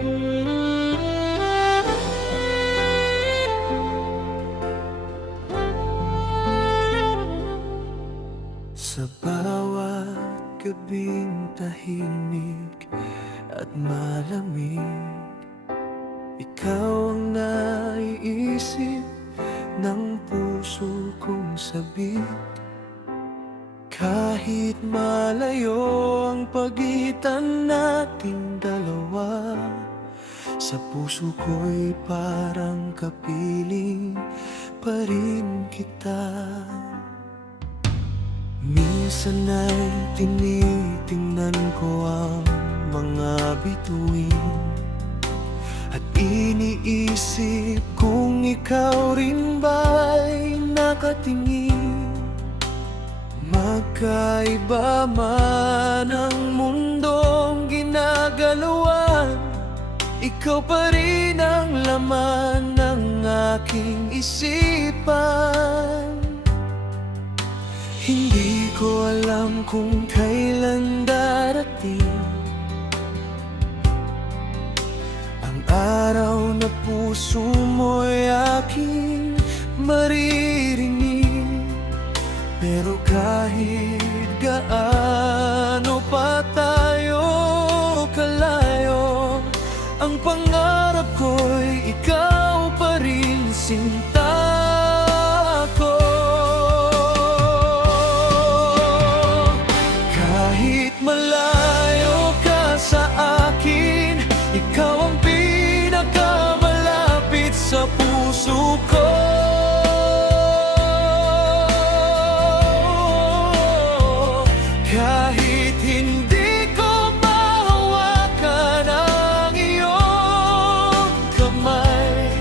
Sa bawat gabing tahimik at malamig, ikaw ang naiisip ng puso kong sabik. Kahit malayo ang pagitan nating dalawa, sa puso ko'y parang kapiling pa rin kita. Minsan ay tinitingnan ko ang mga bituin at iniisip kung ikaw rin ba'y nakatingin. Magkaiba man ang mundong ginagalawan, ikaw pa rin ang laman ng aking isipan. Hindi ko alam kung kailan darating ang araw na puso mo'y aking maririnig. Pero kahit gaano pa tayo kalayo, ang pangarap ko'y ikaw pa rin, sinta ko. Kahit malayo ka sa akin, ikaw ang pinakamalapit sa puso ko. Kahit hindi ko mahawakan ang iyong kamay,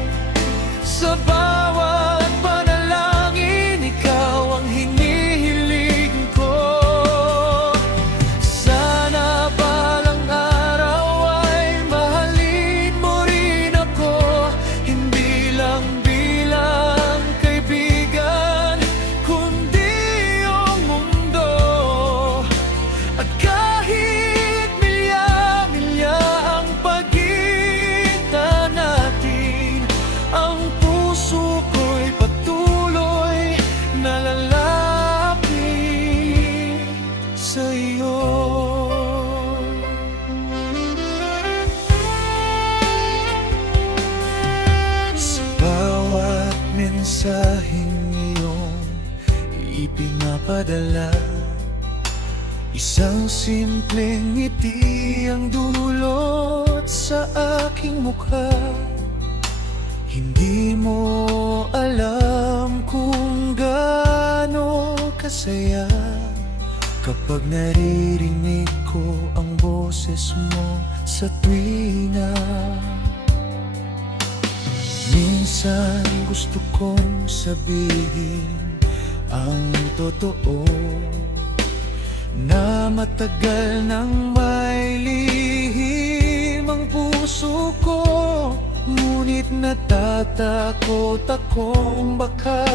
sa bawat panalangin, ikaw ang hinihiling ko. Sana balang araw ay mahalin mo rin ako, hindi lang bilang kaibigan, kundi iyong mundo. At kahit milya-milya ang pagitan natin, ang puso ko'y patuloy na lalapit sa iyo. Sa bawat mensaheng iyong ipinapadala, isang simpleng ngiti ang dulot sa aking mukha. Hindi mo alam kung gaano kasaya kapag naririnig ko ang boses mo sa tuwina. Minsan gusto kong sabihin ang totoo, na matagal nang may lihim ang puso ko. Ngunit natatakot akong baka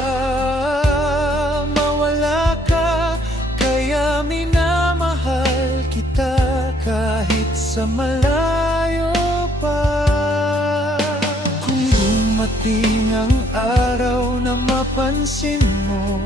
mawala ka, kaya minamahal kita kahit sa malayo pa. Kung dumating ang araw na mapansin mo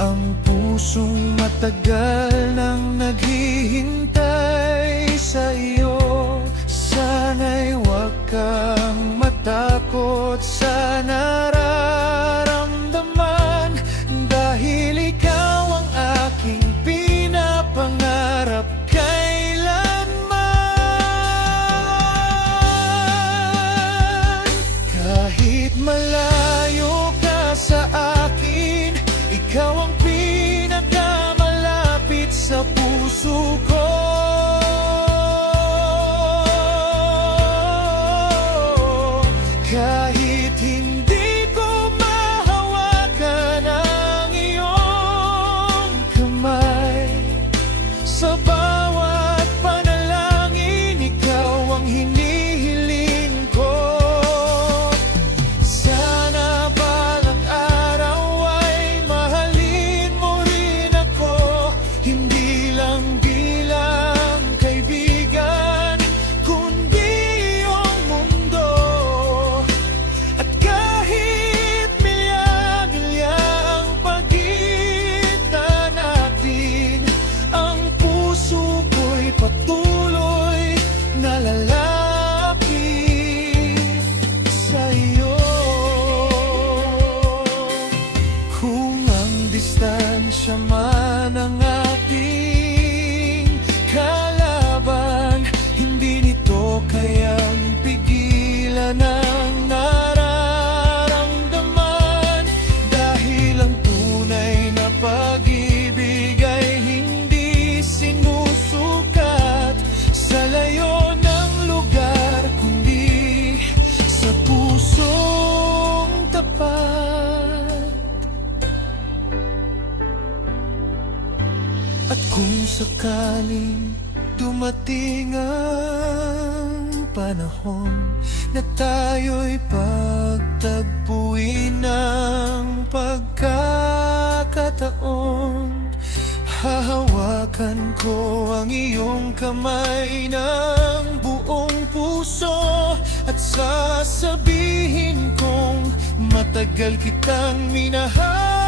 ang pusong matagal nang naghihintay sa iyo, sana'y huwag kang matakot sa nararamdaman, dahil ikaw ang aking pinapangarap kailanman. Kahit malayo ka sa akin, ikaw ang pinakamalapit sa puso ko. siya man ang ating kalaban, hindi nito kayang pigilan ang nararamdaman. Dahil ang tunay na pag-ibig ay hindi sinusukat sa layo ng lugar, kundi sa pusong tapat. At kung sakaling dumating ang panahon na tayo'y pagtagpuin ng pagkakataon, hahawakan ko ang iyong kamay ng buong puso at sasabihin kong matagal kitang minahal.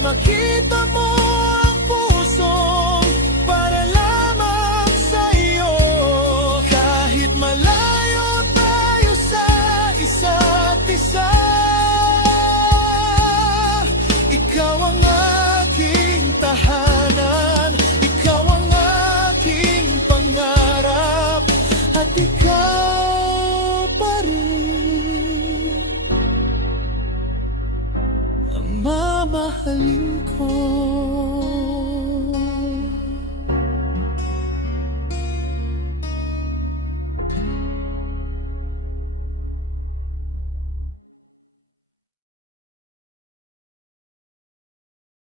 Makita mo ang pusong para lamang sa iyo. Kahit malayo tayo sa isa't isa, ikaw ang aking tahanan, ikaw ang aking pangarap, at ikaw pa rin ang mamahalin ko.